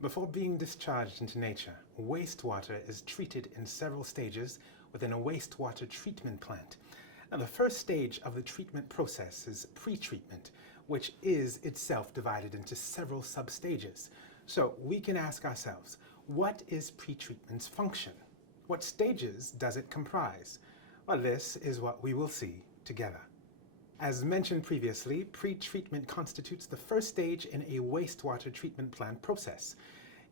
Before being discharged into nature, wastewater is treated in several stages within a wastewater treatment plant. Now, the first stage of the treatment process is pretreatment, which is itself divided into several sub-stages. So we can ask ourselves, what is pretreatment's function? What stages does it comprise? Well, this is what we will see together. As mentioned previously, pretreatment constitutes the first stage in a wastewater treatment plant process.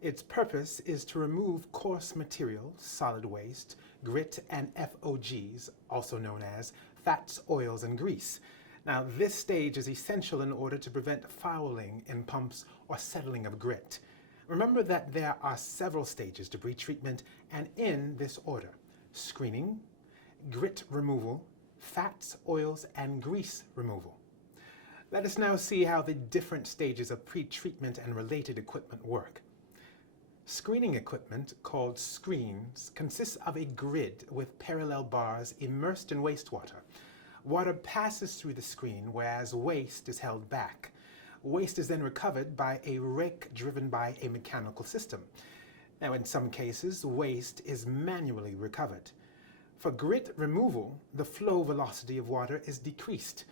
Its purpose is to remove coarse material, solid waste, grit, and FOGs, also known as fats, oils, and grease. Now, this stage is essential in order to prevent fouling in pumps or settling of grit. Remember that there are several stages to pretreatment, and in this order: screening, grit removal, fats, oils, and grease removal. Let us now see how the different stages of pretreatment and related equipment work. Screening equipment, called screens, consists of a grid with parallel bars immersed in wastewater. Water passes through the screen, whereas waste is held back. Waste is then recovered by a rake driven by a mechanical system. Now, in some cases, waste is manually recovered. For grit removal, the flow velocity of water is decreased,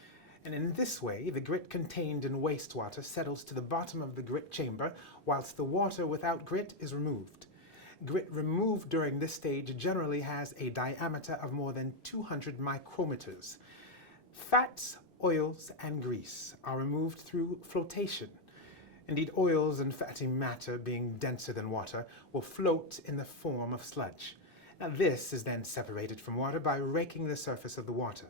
and in this way, the grit contained in wastewater settles to the bottom of the grit chamber, whilst the water without grit is removed. Grit removed during this stage generally has a diameter of more than 200 micrometers. Fats, oils, and grease are removed through flotation. Indeed, oils and fatty matter, being denser than water, will float in the form of sludge. Now, this is then separated from water by raking the surface of the water.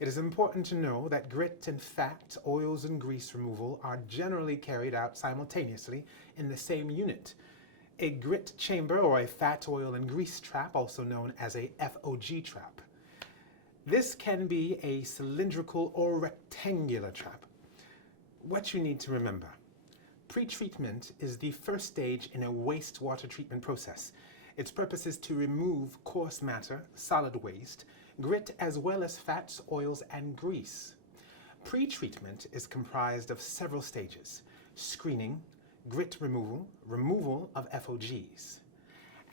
It is important to know that grit and fat, oils, and grease removal are generally carried out simultaneously in the same unit. A grit chamber, or a fat, oil, and grease trap, also known as a FOG trap. This can be a cylindrical or rectangular trap. What you need to remember: pretreatment is the first stage in a wastewater treatment process. Its purpose is to remove coarse matter, solid waste, grit, as well as fats, oils, and grease. Pretreatment is comprised of several stages: screening, grit removal, removal of FOGs.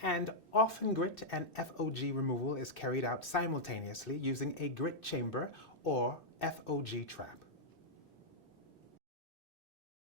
And often grit and FOG removal is carried out simultaneously using a grit chamber or FOG trap.